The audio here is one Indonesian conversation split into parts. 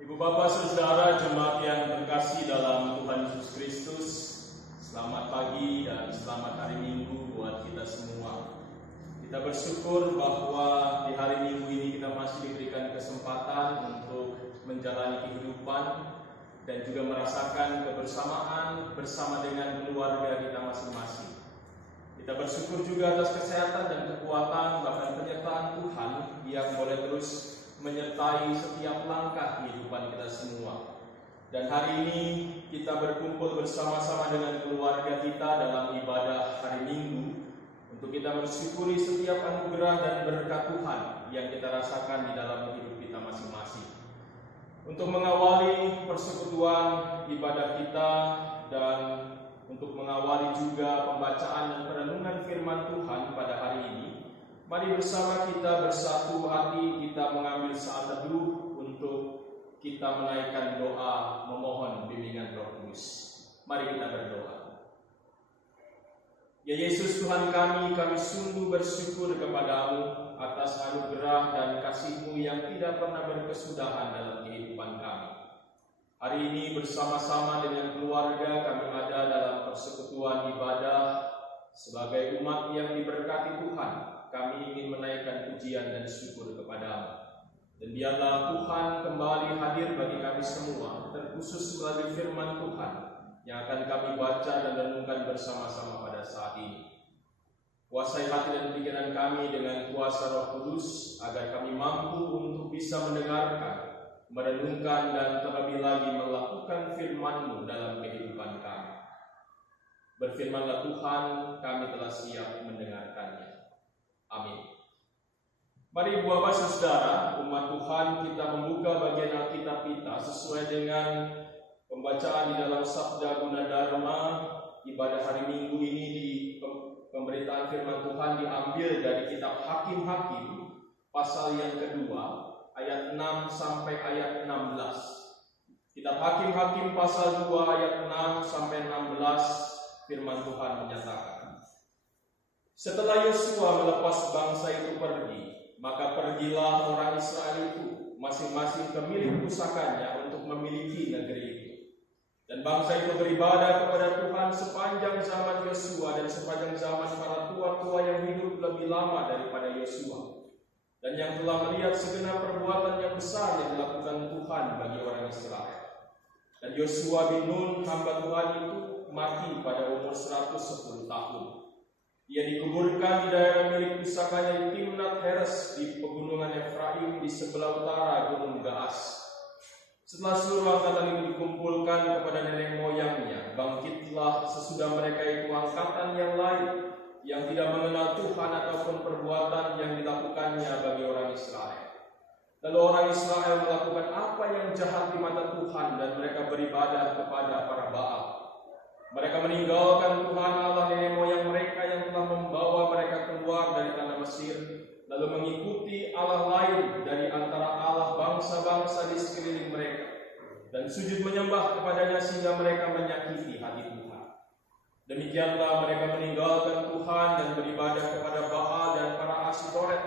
Ibu Bapak Saudara jemaat yang terkasih dalam Tuhan Yesus Kristus, selamat pagi dan selamat hari Minggu buat kita semua. Kita bersyukur bahwa di hari Minggu ini kita masih diberikan kesempatan untuk menjalani kehidupan dan juga merasakan kebersamaan bersama dengan keluarga kita masing-masing. Kita bersyukur juga atas kesehatan dan kekuatan bahkan penyertaan Tuhan yang boleh terus menyertai setiap langkah kehidupan kita semua. Dan hari ini kita berkumpul bersama-sama dengan keluarga kita dalam ibadah hari Minggu untuk kita bersyukuri setiap anugerah dan berkat Tuhan yang kita rasakan di dalam hidup kita masing-masing. Untuk mengawali persekutuan ibadah kita dan untuk mengawali juga pembacaan dan perenungan firman Tuhan pada hari ini, mari bersama kita bersatu hati kita mengambil saat teduh untuk kita menaikkan doa memohon bimbingan Roh Kudus. Mari kita berdoa. Ya Yesus Tuhan kami sungguh bersyukur kepadamu atas anugerah dan kasih-Mu yang tidak pernah berkesudahan dalam kehidupan kami. Hari ini bersama-sama dengan keluarga kami ada dalam persekutuan ibadah sebagai umat yang diberkati Tuhan. Kami ingin menaikkan pujian dan syukur kepada-Mu. Dan biarlah Tuhan kembali hadir bagi kami semua, terkhusus melalui firman Tuhan yang akan kami baca dan renungkan bersama-sama pada saat ini. Kuasai hati dan pikiran kami dengan kuasa Roh Kudus, agar kami mampu untuk bisa mendengarkan, merenungkan, dan terlebih lagi melakukan firman-Mu dalam kehidupan kami. Berfirmanlah Tuhan, kami telah siap mendengarkannya. Amin. Mari Bapak Saudara, umat Tuhan, kita membuka bagian Alkitab kita sesuai dengan pembacaan di dalam Sabda Gunadharma. Ibadah hari Minggu ini di pemberitaan firman Tuhan diambil dari kitab Hakim-Hakim pasal yang kedua ayat 6 sampai ayat 16. Kitab Hakim-Hakim pasal 2 ayat 6 sampai 16, firman Tuhan menyatakan, setelah Yosua melepas bangsa itu pergi, maka pergilah orang Israel itu masing-masing ke milik pusakanya untuk memiliki negeri itu. Dan bangsa itu beribadah kepada Tuhan sepanjang zaman Yosua dan sepanjang zaman para tua-tua yang hidup lebih lama daripada Yosua, dan yang telah melihat segenap perbuatan yang besar yang dilakukan Tuhan bagi orang Israel. Dan Yosua bin Nun, hamba Tuhan itu, mati pada umur 110 tahun. Ia dikuburkan di daerah milik pusakanya di Timnat Heres di pegunungan Efraim di sebelah utara Gunung Gaas. Setelah seluruh angkatan itu dikumpulkan kepada nenek moyangnya, bangkitlah sesudah mereka itu angkatan yang lain yang tidak mengenal Tuhan ataupun perbuatan yang dilakukannya bagi orang Israel. Lalu orang Israel melakukan apa yang jahat di mata Tuhan dan mereka beribadah kepada para Baal. Mereka meninggalkan Tuhan Allah nenek moyang mereka yang telah membawa mereka keluar dari tanah Mesir, lalu mengikuti Allah lain dari antara Allah bangsa-bangsa di sekeliling mereka, dan sujud menyembah kepadanya sehingga mereka menyakiti hati Tuhan. Demikianlah mereka meninggalkan Tuhan dan beribadah kepada Baal dan para Asitoret.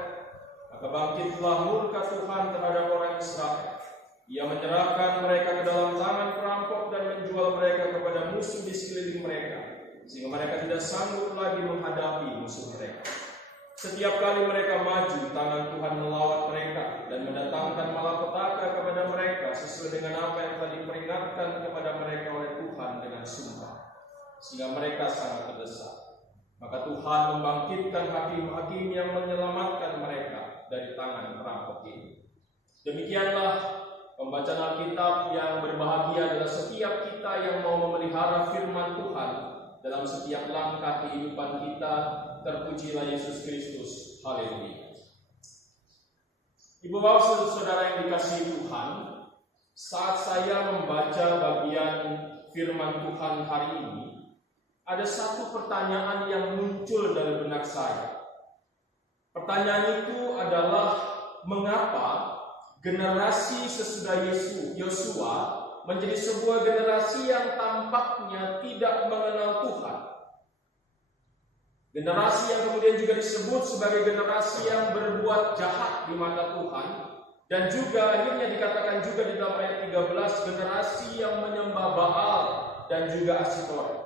Maka bangkitlah murka Tuhan terhadap orang Israel. Ia menyerahkan mereka ke dalam tangan perampok dan menjual mereka kepada musuh di sekeliling mereka, sehingga mereka tidak sanggup lagi menghadapi musuh mereka. Setiap kali mereka maju, tangan Tuhan melawan mereka dan mendatangkan malapetaka kepada mereka sesuai dengan apa yang telah diperingatkan kepada mereka oleh Tuhan dengan sumpah, sehingga mereka sangat terdesak. Maka Tuhan membangkitkan hakim-hakim yang menyelamatkan mereka dari tangan perampok ini. Demikianlah pembacaan Alkitab yang berbahagia adalah setiap kita yang mau memelihara firman Tuhan dalam setiap langkah kehidupan kita. Terpujilah Yesus Kristus. Haleluya. Ibu bapak saudara yang dikasihi Tuhan, saat saya membaca bagian firman Tuhan hari ini, ada satu pertanyaan yang muncul dalam benak saya. Pertanyaan itu adalah, mengapa generasi sesudah Yosua menjadi sebuah generasi yang tampaknya tidak mengenal Tuhan? Generasi yang kemudian juga disebut sebagai generasi yang berbuat jahat di mata Tuhan, Dan juga akhirnya dikatakan juga di dalam ayat 13, generasi yang menyembah Baal dan juga Asitoret.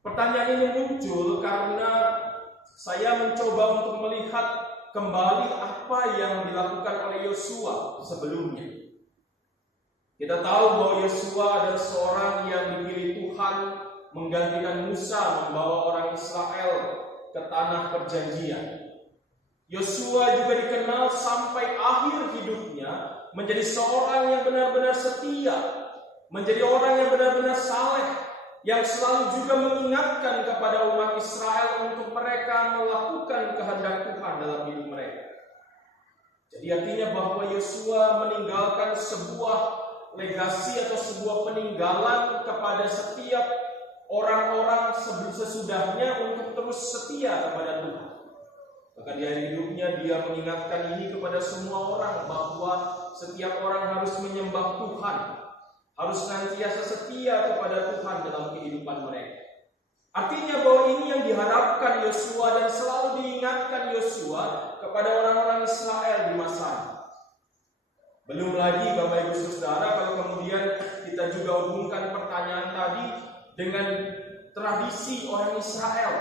Pertanyaan ini muncul karena saya mencoba untuk melihat kembali apa yang dilakukan oleh Yosua sebelumnya. Kita tahu bahwa Yosua adalah seorang yang dipilih Tuhan menggantikan Musa membawa orang Israel ke tanah perjanjian. Yosua juga dikenal sampai akhir hidupnya menjadi seorang yang benar-benar setia, menjadi orang yang benar-benar saleh, yang selalu juga mengingatkan kepada umat Israel untuk mereka melakukan kehendak Tuhan dalam hidup mereka. Jadi artinya bahwa Yosua meninggalkan sebuah legasi atau sebuah peninggalan kepada setiap orang-orang sesudahnya untuk terus setia kepada Tuhan. Maka di akhir hidupnya dia mengingatkan ini kepada semua orang bahwa setiap orang harus menyembah Tuhan, harus senantiasa setia kepada Tuhan dalam kehidupan mereka. Artinya bahwa ini yang diharapkan Yosua dan selalu diingatkan Yosua kepada orang-orang Israel di masa ini. Belum lagi Bapak Ibu Saudara, kalau kemudian kita juga hubungkan pertanyaan tadi dengan tradisi orang Israel,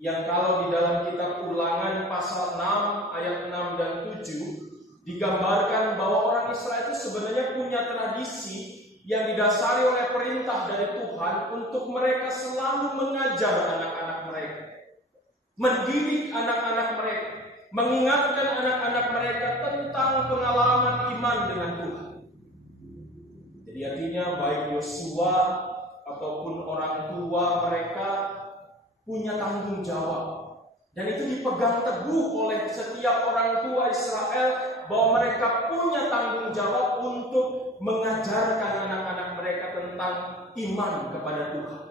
yang kalau di dalam kitab Ulangan pasal 6 ayat 6 dan 7 digambarkan bahwa orang Israel itu sebenarnya punya tradisi yang didasari oleh perintah dari Tuhan untuk mereka selalu mengajar anak-anak mereka, mendidik anak-anak mereka, mengingatkan anak-anak mereka tentang pengalaman iman dengan Tuhan. Jadi artinya baik Yosua ataupun orang tua mereka punya tanggung jawab, dan itu dipegang teguh oleh setiap orang tua Israel bahwa mereka punya tanggung jawab untuk mengajarkan anak-anak mereka tentang iman kepada Tuhan.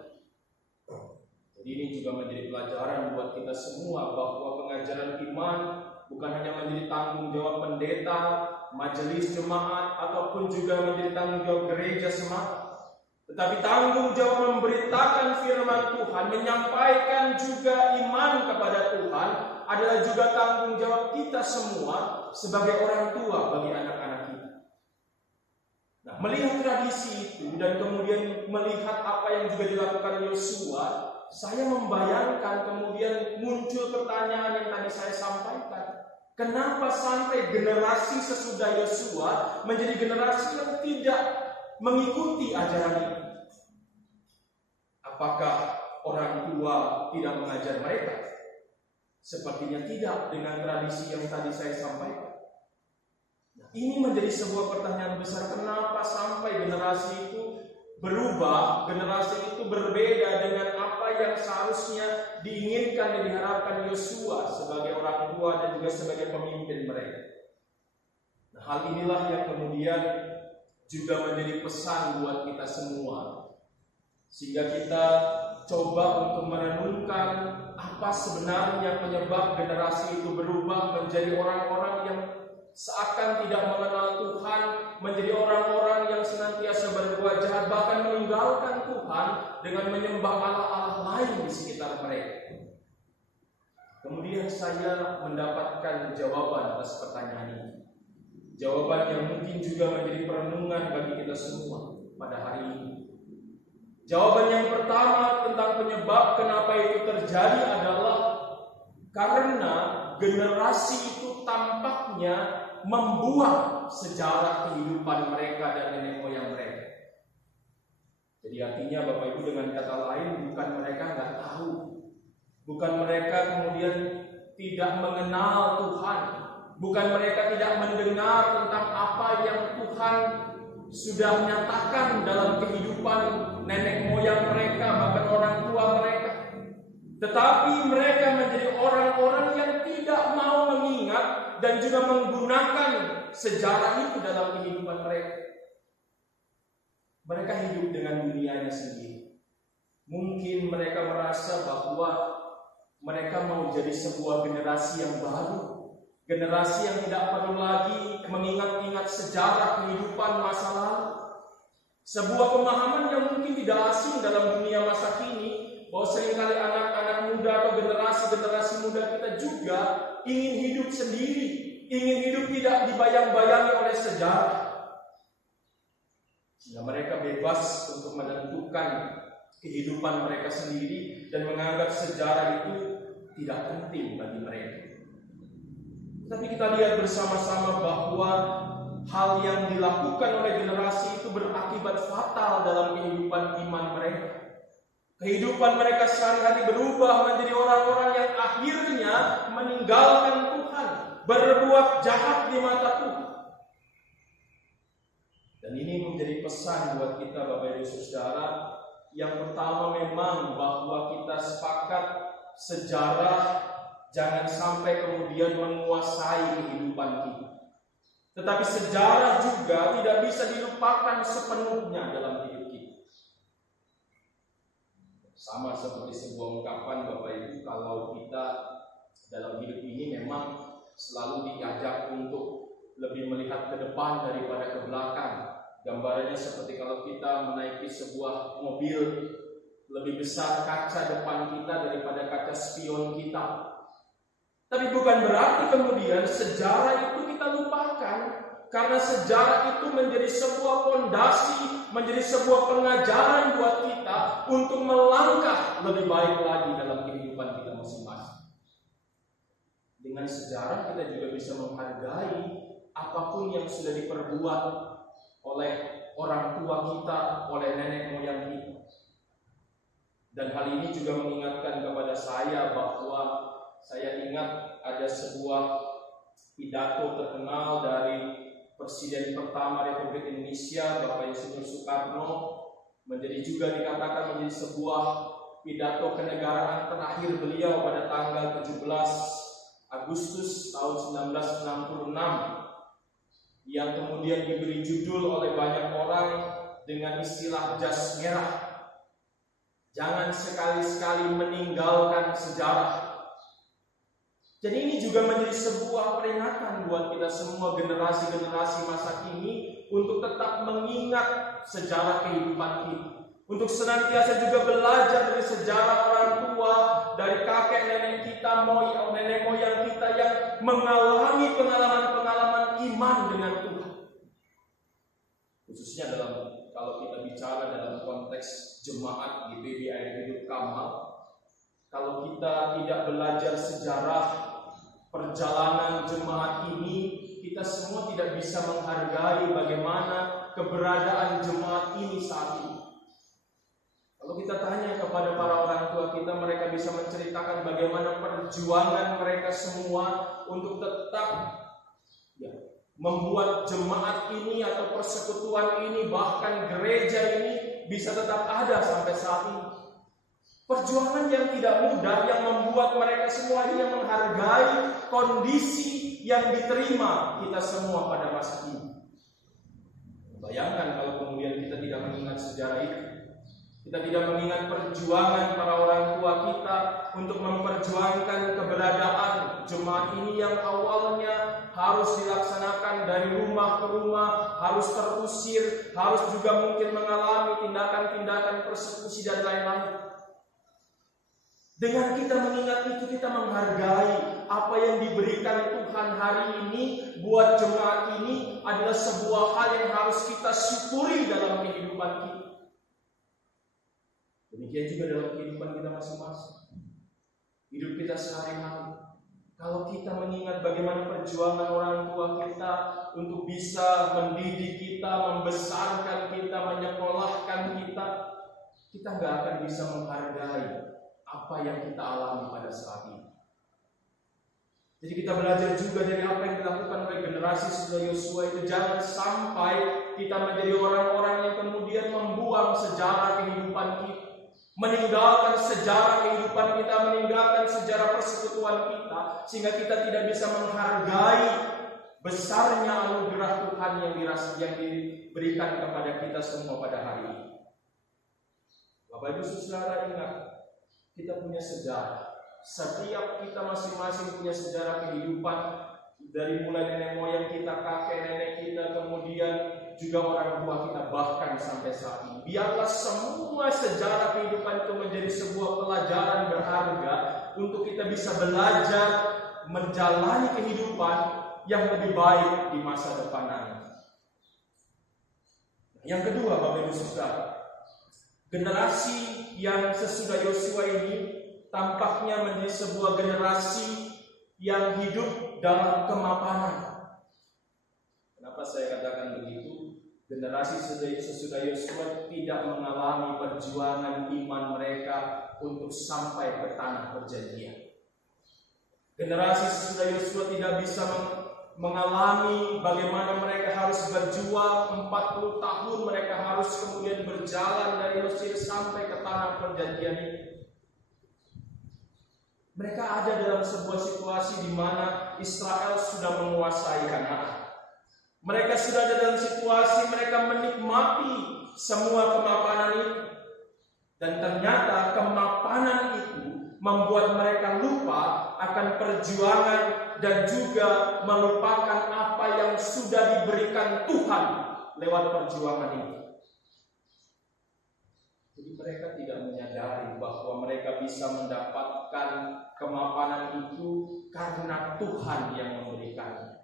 Jadi ini juga menjadi pelajaran buat kita semua bahwa pengajaran iman bukan hanya menjadi tanggung jawab pendeta, majelis jemaat, ataupun juga menjadi tanggung jawab gereja semata. Tetapi tanggung jawab memberitakan firman Tuhan, menyampaikan juga iman kepada Tuhan adalah juga tanggung jawab kita semua sebagai orang tua bagi anak-anak kita. Nah, melihat tradisi itu dan kemudian melihat apa yang juga dilakukan Yosua, saya membayangkan kemudian muncul pertanyaan yang tadi saya sampaikan. Kenapa sampai generasi sesudah Yosua menjadi generasi yang tidak mengikuti ajaran ini? Apakah orang tua tidak mengajar mereka? Sepertinya tidak dengan tradisi yang tadi saya sampaikan. Nah, ini menjadi sebuah pertanyaan besar. Kenapa sampai generasi itu berubah, generasi itu berbeda dengan apa yang seharusnya diinginkan dan diharapkan Yosua sebagai orang tua dan juga sebagai pemimpin mereka. Nah, hal inilah yang kemudian juga menjadi pesan buat kita semua, sehingga kita coba untuk merenungkan apa sebenarnya penyebab generasi itu berubah menjadi orang-orang yang seakan tidak mengenal Tuhan, menjadi orang-orang yang senantiasa berbuat jahat, bahkan meninggalkan Tuhan dengan menyembah Allah-Allah lain di sekitar mereka. Kemudian saya mendapatkan jawaban atas pertanyaan ini. Jawaban yang mungkin juga menjadi perenungan bagi kita semua pada hari ini. Jawaban yang pertama tentang penyebab kenapa itu terjadi adalah karena generasi itu tampaknya membuang sejarah kehidupan mereka dan nenek moyang mereka. Jadi artinya Bapak Ibu, dengan kata lain, bukan mereka nggak tahu, bukan mereka kemudian tidak mengenal Tuhan, bukan mereka tidak mendengar tentang apa yang Tuhan sudah nyatakan dalam kehidupan nenek moyang mereka, bahkan orang tua mereka. Tetapi mereka menjadi orang-orang yang tidak mau mengingat dan juga menggunakan sejarah itu dalam kehidupan mereka. Mereka hidup dengan dunianya sendiri. Mungkin mereka merasa bahwa mereka mau jadi sebuah generasi yang baru, generasi yang tidak perlu lagi mengingat-ingat sejarah kehidupan masa lalu. Sebuah pemahaman yang mungkin tidak asing dalam dunia masa kini, bahwa seringkali anak-anak muda atau generasi-generasi muda kita juga ingin hidup sendiri, ingin hidup tidak dibayang-bayangi oleh sejarah. Sehingga mereka bebas untuk menentukan kehidupan mereka sendiri dan menganggap sejarah itu tidak penting bagi mereka. Tapi kita lihat bersama-sama bahwa hal yang dilakukan oleh generasi itu berakibat fatal dalam kehidupan iman mereka. Kehidupan mereka sehari-hari berubah menjadi orang-orang yang akhirnya meninggalkan Tuhan, berbuat jahat di mata Tuhan. Dan ini menjadi pesan buat kita Bapak Ibu Saudara. Yang pertama memang bahwa kita sepakat sejarah jangan sampai kemudian menguasai kehidupan kita. Tetapi sejarah juga tidak bisa dilupakan sepenuhnya dalam hidup kita. Sama seperti sebuah ungkapan Bapak Ibu, kalau kita dalam hidup ini memang selalu diajak untuk lebih melihat ke depan daripada ke belakang. Gambarannya seperti kalau kita menaiki sebuah mobil, lebih besar kaca depan kita daripada kaca spion kita. Tapi bukan berarti kemudian sejarah itu kita lupakan, karena sejarah itu menjadi sebuah fondasi, menjadi sebuah pengajaran buat kita untuk melangkah lebih baik lagi dalam kehidupan kita masing-masing. Dengan sejarah kita juga bisa menghargai apapun yang sudah diperbuat oleh orang tua kita, oleh nenek moyang kita. Dan hal ini juga mengingatkan kepada saya bahwa saya ingat ada sebuah pidato terkenal dari Presiden pertama Republik Indonesia, Bapak Insinyur Soekarno, menjadi juga dikatakan menjadi sebuah pidato kenegaraan terakhir beliau pada tanggal 17 Agustus tahun 1966, yang kemudian diberi judul oleh banyak orang dengan istilah jas merah. Jangan sekali-sekali meninggalkan sejarah. Jadi ini juga menjadi sebuah peringatan buat kita semua generasi-generasi masa kini untuk tetap mengingat sejarah kehidupan kita. Untuk senantiasa juga belajar dari sejarah orang tua, dari kakek nenek kita, nenek moyang kita yang mengalami pengalaman-pengalaman iman dengan Tuhan. Khususnya kalau kita bicara dalam konteks jemaat GBI Air Hidup Kamal, kalau kita tidak belajar sejarah perjalanan jemaat ini, kita semua tidak bisa menghargai bagaimana keberadaan jemaat ini saat ini. Kalau kita tanya kepada para orang tua kita, mereka bisa menceritakan bagaimana perjuangan mereka semua untuk tetap membuat jemaat ini atau persekutuan ini, bahkan gereja ini bisa tetap ada sampai saat ini. Perjuangan yang tidak mudah yang membuat mereka semua ini menghargai kondisi yang diterima kita semua pada masa ini. Bayangkan kalau kemudian kita tidak mengingat sejarah itu. Kita tidak mengingat perjuangan para orang tua kita untuk memperjuangkan keberadaan jemaat ini yang awalnya harus dilaksanakan dari rumah ke rumah, harus terusir, harus juga mungkin mengalami tindakan-tindakan persekusi dan lain-lain. Dengan kita mengingat itu, kita menghargai apa yang diberikan Tuhan hari ini buat jemaat ini adalah sebuah hal yang harus kita syukuri dalam kehidupan kita. Demikian juga dalam kehidupan kita masing-masing. Hidup kita sehari-hari. Kalau kita mengingat bagaimana perjuangan orang tua kita untuk bisa mendidik kita, membesarkan kita, menyekolahkan kita, kita nggak akan bisa menghargai apa yang kita alami pada saat ini. Jadi kita belajar juga dari apa yang dilakukan oleh generasi sesudah Yosua itu. Jangan sampai kita menjadi orang-orang yang kemudian membuang sejarah kehidupan kita, meninggalkan sejarah kehidupan kita, meninggalkan sejarah persekutuan kita, sehingga kita tidak bisa menghargai besarnya anugerah Tuhan yang diberikan kepada kita semua pada hari ini. Bapak Ibu Saudara, ingat, kita punya sejarah. Setiap kita masing-masing punya sejarah kehidupan, dari mulai nenek moyang kita, kakek nenek kita, kemudian juga orang tua kita, bahkan sampai saat ini. Biarlah semua sejarah kehidupan itu menjadi sebuah pelajaran berharga untuk kita bisa belajar menjalani kehidupan yang lebih baik di masa depan nanti. Yang kedua, Bapak Ibu Saudara, generasi yang sesudah Yosua ini tampaknya menjadi sebuah generasi yang hidup dalam kemapanan. Kenapa saya katakan begitu? Generasi sesudah Yosua tidak mengalami perjuangan iman mereka untuk sampai ke tanah perjanjian. Generasi sesudah Yosua tidak bisa mengalami bagaimana mereka harus berjuang 40 tahun, mereka harus kemudian berjalan dari Mesir sampai ke tanah perjanjian itu. Mereka ada dalam sebuah situasi di mana Israel sudah menguasai Kanaan. Mereka sudah ada dalam situasi mereka menikmati semua kemapanan itu. Dan ternyata kemapanan itu membuat mereka lupa akan perjuangan dan juga melupakan apa yang sudah diberikan Tuhan lewat perjuangan ini. Jadi mereka tidak menyadari bahwa mereka bisa mendapatkan kemapanan itu karena Tuhan yang memberikannya.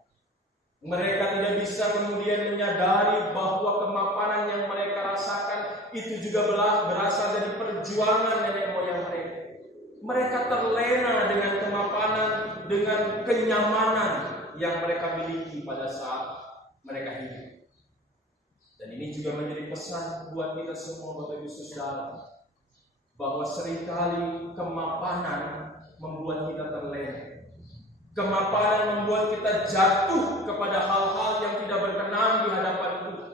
Mereka tidak bisa kemudian menyadari bahwa kemapanan yang mereka rasakan itu juga berasal dari perjuangan nenek moyang mereka. Mereka terlena dengan kemapanan, dengan kenyamanan yang mereka miliki pada saat mereka hidup. Dan ini juga menjadi pesan buat kita semua, Bapak Ibu Saudara, bahwa seringkali kemapanan membuat kita terlena. Kemapanan membuat kita jatuh kepada hal-hal yang tidak berkenan di hadapan Tuhan.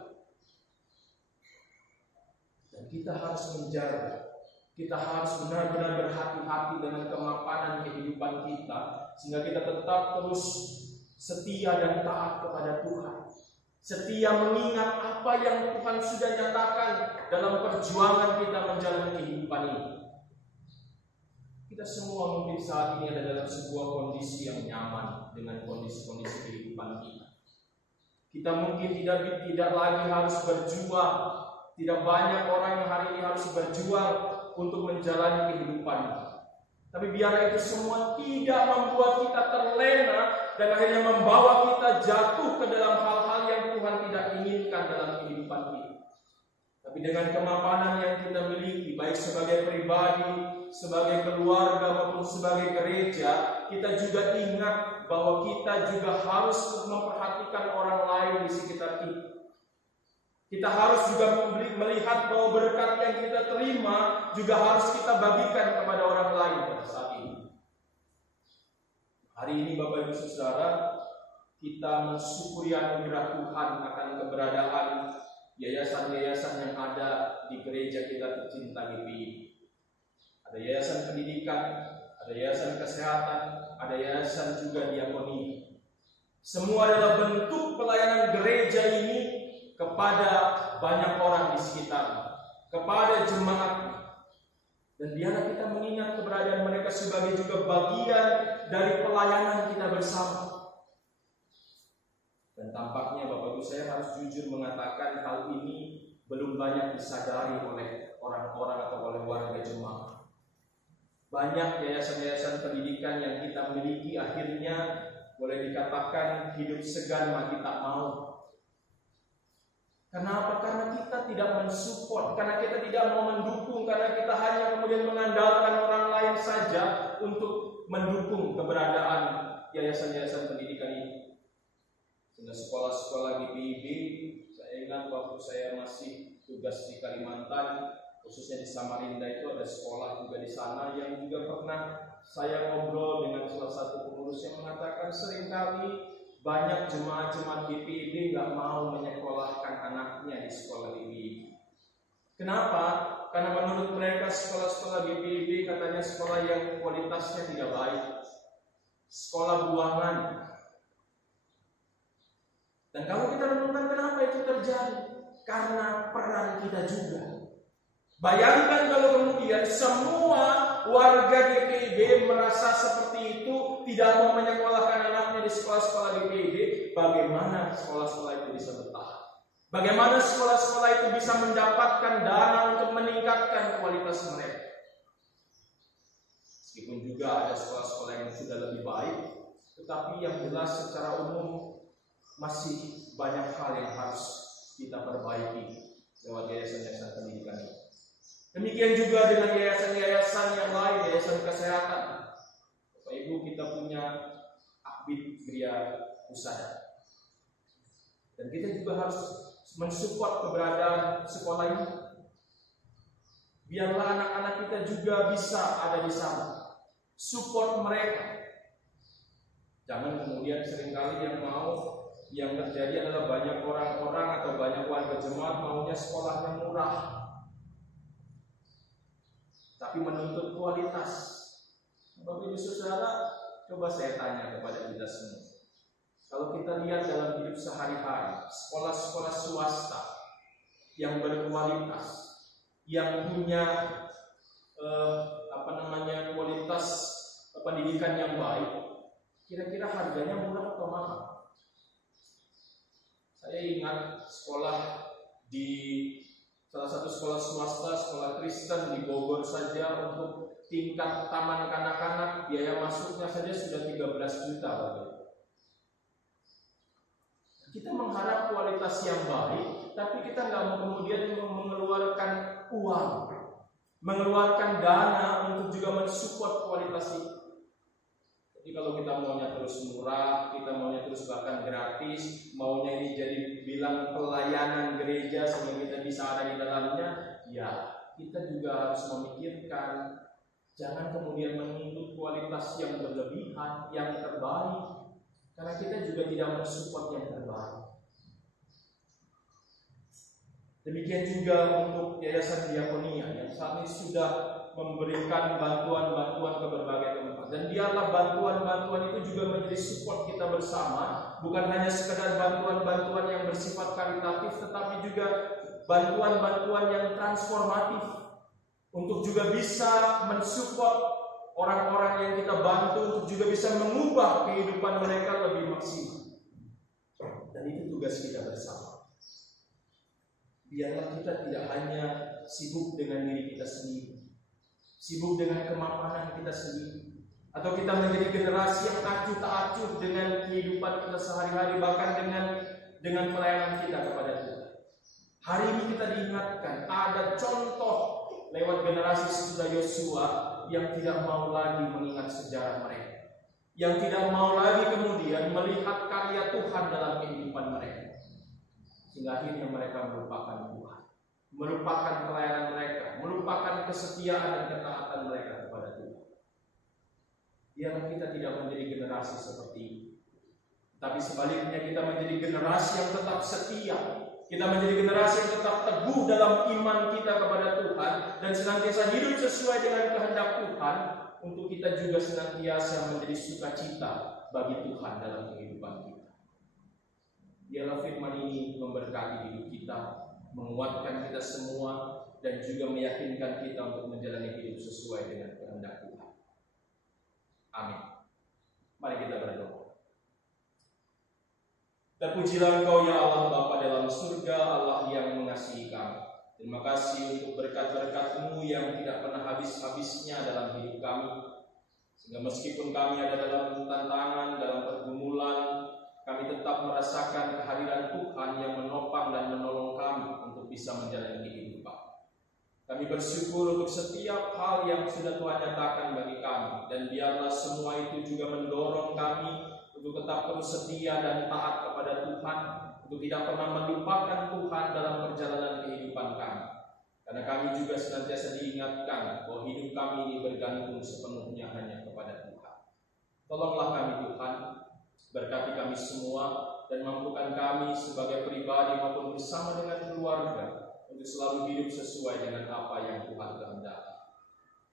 Dan kita harus menjaga. Kita harus benar-benar berhati-hati dengan kemapanan kehidupan kita, sehingga kita tetap terus setia dan taat kepada Tuhan. Setia mengingat apa yang Tuhan sudah nyatakan dalam perjuangan kita menjalani kehidupan ini. Kita semua mungkin saat ini ada dalam sebuah kondisi yang nyaman dengan kondisi-kondisi kehidupan kita. Kita mungkin tidak lagi harus berjuang. Tidak banyak orang yang hari ini harus berjuang untuk menjalani kehidupan. Tapi biarlah itu semua tidak membuat kita terlena dan akhirnya membawa kita jatuh ke dalam hal-hal yang Tuhan tidak inginkan dalam kehidupan kita. Tapi dengan kemapanan yang kita miliki, baik sebagai pribadi, sebagai keluarga maupun sebagai gereja, kita juga ingat bahwa kita juga harus memperhatikan orang lain di sekitar kita. Kita harus juga melihat bahwa berkat yang kita terima juga harus kita bagikan kepada orang lain pada saat ini. Hari ini Bapak Ibu Saudara, kita mensyukuri anugerah Tuhan akan keberadaan yayasan-yayasan yang ada di gereja kita tercinta GPI. Ada yayasan pendidikan, ada yayasan kesehatan, ada yayasan juga diakoni. Semua adalah bentuk pelayanan gereja ini kepada banyak orang di sekitar, kepada jemaat. Dan biarlah kita mengingat keberadaan mereka sebagai juga bagian dari pelayanan kita bersama. Dan tampaknya Bapak Ibu, saya harus jujur mengatakan hal ini belum banyak disadari oleh orang-orang atau oleh warga jemaat. Banyak yayasan-yayasan pendidikan yang kita miliki akhirnya boleh dikatakan hidup segan mati tak mau. Kenapa? Karena kita tidak mensupport, karena kita tidak mau mendukung, karena kita hanya kemudian mengandalkan orang lain saja untuk mendukung keberadaan yayasan-yayasan pendidikan ini. Sehingga sekolah-sekolah di PIB, saya ingat waktu saya masih tugas di Kalimantan, khususnya di Samarinda itu ada sekolah juga di sana yang juga pernah saya ngobrol dengan salah satu pengurus yang mengatakan seringkali banyak jemaat-jemaat GPIB nggak mau menyekolahkan anaknya di sekolah GPIB. Kenapa? Karena menurut mereka sekolah-sekolah GPIB katanya sekolah yang kualitasnya tidak baik, sekolah buangan. Dan kalau kita renungkan kenapa itu terjadi? Karena peran kita juga. Bayangkan kalau kemudian semua warga GPIB merasa seperti itu, tidak mau menyekolahkan anaknya di sekolah-sekolah GPIB, bagaimana sekolah-sekolah itu bisa bertahan? Bagaimana sekolah-sekolah itu bisa mendapatkan dana untuk meningkatkan kualitas mereka? Meskipun juga ada sekolah-sekolah yang sudah lebih baik, tetapi yang jelas secara umum masih banyak hal yang harus kita perbaiki lewat yayasan-yayasan pendidikan ini. Demikian juga dengan yayasan-yayasan yang lain, yayasan kesehatan. Bapak Ibu, kita punya Akbid Gria Pusada. Dan kita juga harus mensupport keberadaan sekolah ini. Biarlah anak-anak kita juga bisa ada di sana. Support mereka. Jangan kemudian seringkali yang terjadi adalah banyak orang-orang atau banyak warga jemaat maunya sekolahnya murah, tapi menuntut kualitas. Bapak Ibu Saudara, coba saya tanya kepada kita semua. Kalau kita lihat dalam hidup sehari-hari, sekolah-sekolah swasta yang berkualitas, yang punya kualitas pendidikan yang baik, kira-kira harganya murah atau mahal? Saya ingat sekolah di salah satu sekolah swasta, sekolah Kristen di Bogor saja, untuk tingkat taman kanak-kanak biaya masuknya saja sudah 13 juta. Kita mengharap kualitas yang baik, tapi kita nggak mau kemudian mengeluarkan uang, mengeluarkan dana untuk juga mensupport kualitas itu. Jadi kalau kita maunya terus murah, kita maunya terus bahkan gratis, maunya ini jadi bilang pelayanan gereja sehingga kita bisa ada di dalamnya, ya kita juga harus memikirkan, jangan kemudian menuntut kualitas yang berlebihan, yang terbaik, karena kita juga tidak mensupport yang terbaik. Demikian juga untuk Yayasan Diakonia yang saat ini sudah memberikan bantuan-bantuan ke berbagai tempat, dan biarlah bantuan-bantuan itu juga menjadi support kita bersama, bukan hanya sekedar bantuan-bantuan yang bersifat karitatif, tetapi juga bantuan-bantuan yang transformatif untuk juga bisa mensupport orang-orang yang kita bantu untuk juga bisa mengubah kehidupan mereka lebih maksimal. Dan itu tugas kita bersama. Biarlah kita tidak hanya sibuk dengan diri kita sendiri, sibuk dengan kemapanan kita sendiri, atau kita menjadi generasi yang acuh tak acuh dengan kehidupan kita sehari-hari, bahkan dengan pelayanan kita kepada Tuhan. Hari ini kita diingatkan ada contoh lewat generasi sesudah Yosua yang tidak mau lagi mengingat sejarah mereka, yang tidak mau lagi kemudian melihat karya Tuhan dalam kehidupan mereka, sehingga akhirnya mereka melupakan Tuhan, melupakan pelayanan mereka, melupakan kesetiaan dan ketaatan mereka kepada Tuhan. Biarlah kita tidak menjadi generasi seperti itu, tapi sebaliknya kita menjadi generasi yang tetap setia. Kita menjadi generasi yang tetap teguh dalam iman kita kepada Tuhan dan senantiasa hidup sesuai dengan kehendak Tuhan, untuk kita juga senantiasa menjadi sukacita bagi Tuhan dalam kehidupan kita. Biarlah firman ini memberkati hidup kita, menguatkan kita semua, dan juga meyakinkan kita untuk menjalani hidup sesuai dengan kehendak Tuhan. Amin. Mari kita berdoa. Terpujilah Engkau ya Allah Bapa dalam surga, Allah yang mengasihi kami. Terima kasih untuk berkat-berkat-Mu yang tidak pernah habis-habisnya dalam hidup kami, sehingga meskipun kami ada dalam tantangan, dalam pergumulan, kami tetap merasakan kehadiran Tuhan yang menopang dan menolong kami untuk bisa menjalani kehidupan. Kami bersyukur untuk setiap hal yang sudah Tuhan nyatakan bagi kami, dan biarlah semua itu juga mendorong kami untuk tetap terus setia dan taat kepada Tuhan, untuk tidak pernah melupakan Tuhan dalam perjalanan kehidupan kami. Karena kami juga senantiasa diingatkan bahwa hidup kami ini bergantung sepenuhnya hanya kepada Tuhan. Tolonglah kami Tuhan, berkati kami semua, dan mampukan kami sebagai pribadi maupun bersama dengan keluarga untuk selalu hidup sesuai dengan apa yang Tuhan kehendaki.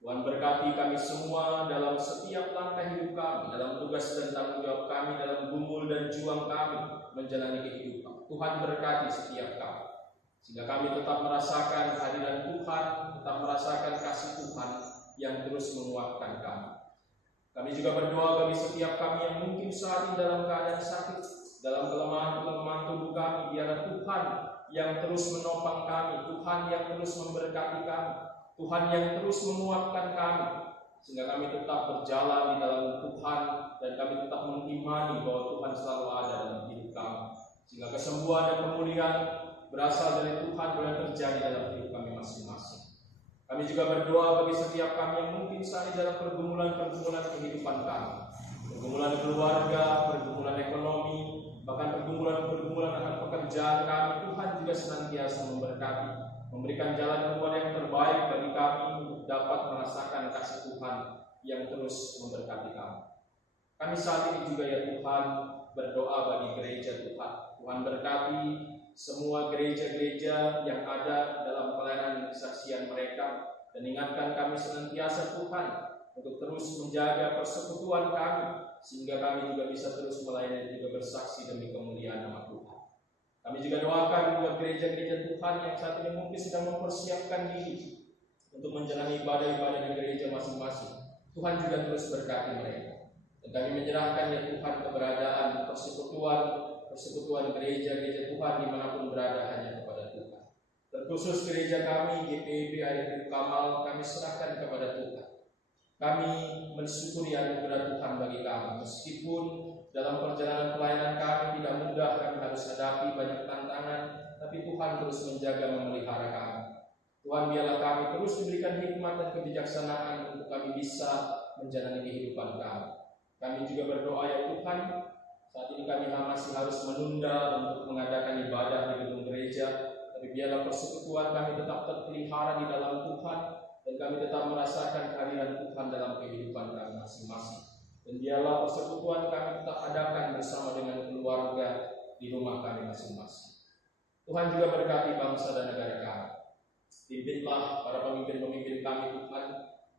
Tuhan berkati kami semua dalam setiap langkah hidup kami, dalam tugas dan tanggung jawab kami, dalam gumul dan juang kami menjalani kehidupan. Tuhan berkati setiap kami, sehingga kami tetap merasakan kehadiran Tuhan, tetap merasakan kasih Tuhan yang terus menguatkan kami. Kami juga berdoa bagi setiap kami yang mungkin saat ini dalam keadaan sakit, dalam kelemahan tubuh kami. Biarlah Tuhan yang terus menopang kami, Tuhan yang terus memberkati kami, Tuhan yang terus menguatkan kami, sehingga kami tetap berjalan di dalam Tuhan dan kami tetap mengimani bahwa Tuhan selalu ada dalam hidup kami, sehingga kesembuhan dan pemulihan berasal dari Tuhan boleh terjadi dalam hidup kami masing-masing. Kami juga berdoa bagi setiap kami yang mungkin saat ini dalam pergumulan-pergumulan kehidupan kami, pergumulan keluarga, pergumulan ekonomi, bahkan pergumulan-pergumulan akan pekerjaan kami. Tuhan juga senantiasa memberkati, memberikan jalan keluar yang terbaik bagi kami untuk dapat merasakan kasih Tuhan yang terus memberkati kami. Kami saat ini juga ya Tuhan berdoa bagi gereja Tuhan. Tuhan berkati semua gereja-gereja yang ada dalam pelayanan kesaksian mereka, dan ingatkan kami senantiasa Tuhan untuk terus menjaga persekutuan kami, sehingga kami juga bisa terus melayani dan juga bersaksi demi kemuliaan nama Tuhan. Kami juga doakan buat gereja-gereja Tuhan yang saat ini mungkin sedang mempersiapkan diri untuk menjalani ibadah-ibadah di gereja masing-masing. Tuhan juga terus berkati mereka. Dan kami menyerahkan ya Tuhan keberadaan persekutuan gereja-gereja Tuhan dimanapun berada hanya kepada Tuhan. Terkhusus gereja kami, GPIB Air Kamal, kami serahkan kepada Tuhan. Kami mensyukuri anugerah Tuhan bagi kami, meskipun dalam perjalanan pelayanan kami tidak mudah, kami harus hadapi banyak tantangan, tapi Tuhan terus menjaga memelihara kami. Tuhan biarlah kami terus diberikan hikmat dan kebijaksanaan untuk kami bisa menjalani kehidupan kami. Kami juga berdoa ya Tuhan, saat ini kami masih harus menunda untuk mengadakan ibadah di gedung gereja, tapi biarlah persekutuan kami tetap terpelihara di dalam Tuhan, dan kami tetap merasakan kehadiran Tuhan dalam kehidupan kami masing-masing. Dan biarlah persekutuan kami tetap adakan bersama dengan keluarga di rumah kami masing-masing. Tuhan juga berkati bangsa dan negara kami. Pimpinlah para pemimpin-pemimpin kami Tuhan,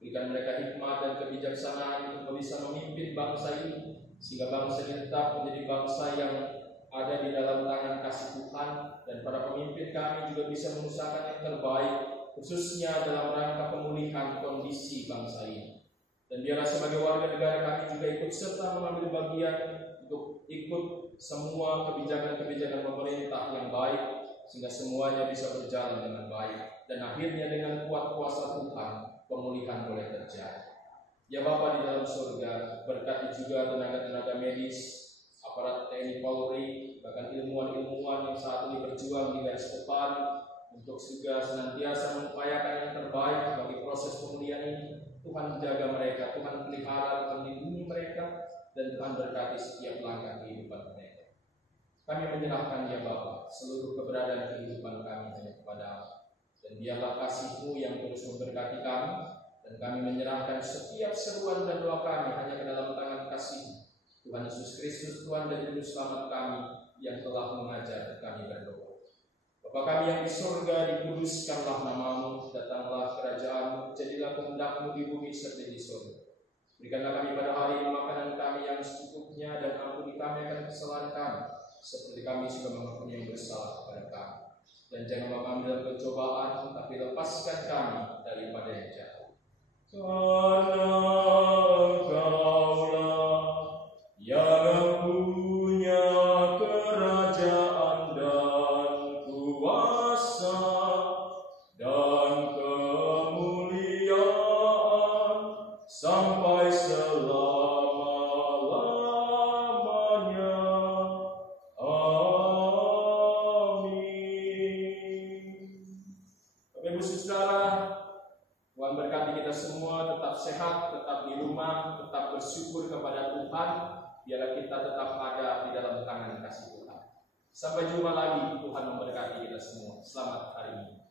berikan mereka hikmat dan kebijaksanaan untuk bisa memimpin bangsa ini, sehingga bangsa ini tetap menjadi bangsa yang ada di dalam tangan kasih Tuhan, dan para pemimpin kami juga bisa mengusahakan yang terbaik, khususnya dalam rangka pemulihan kondisi bangsa ini. Dan biarlah sebagai warga negara kami juga ikut serta mengambil bagian untuk ikut semua kebijakan-kebijakan pemerintah yang baik, sehingga semuanya bisa berjalan dengan baik, dan akhirnya dengan kuat kuasa Tuhan pemulihan boleh terjadi. Ya Bapa di dalam surga, berkati juga tenaga-tenaga medis, aparat TNI Polri, bahkan ilmuwan-ilmuwan yang saat ini berjuang di garis depan untuk juga senantiasa mengupayakan yang terbaik bagi proses pemulihan ini. Tuhan menjaga mereka, Tuhan pelihara, Tuhan lindungi mereka, dan Tuhan berkati setiap langkah kehidupan mereka. Kami menyerahkan ya Bapa seluruh keberadaan kehidupan kami hanya kepada-Mu, dan biarlah kasih-Mu yang terus memberkati kami, dan kami menyerahkan setiap seruan dan doa kami hanya ke dalam tangan kasih Tuhan Yesus Kristus, Tuhan dan Juru Selamat kami yang telah mengajar kami berdoa. Bapa kami yang di surga, dikuduskanlah nama-Mu, datanglah kerajaan-Mu, jadilah kehendak-Mu di bumi seperti di surga. Berikanlah kami pada hari ini makanan kami yang secukupnya, dan ampuni kami akan kesalahan kami, seperti kami sudah mengampuni yang bersalah kepada kami. Dan janganlah kami dalam pencobaan, tapi lepaskan kami daripada yang jahat. Karena Engkaulah yang punya kerajaan dan kuasa dan kemuliaan sampai selama-lamanya. Amin. Bapak Ibu Saudara, Tuhan berkati kita semua, tetap sehat, tetap di rumah, tetap bersyukur kepada Tuhan, biarlah kita tetap ada di dalam tangan kasih Tuhan. Sampai jumpa lagi, Tuhan memberkati kita semua. Selamat hari ini.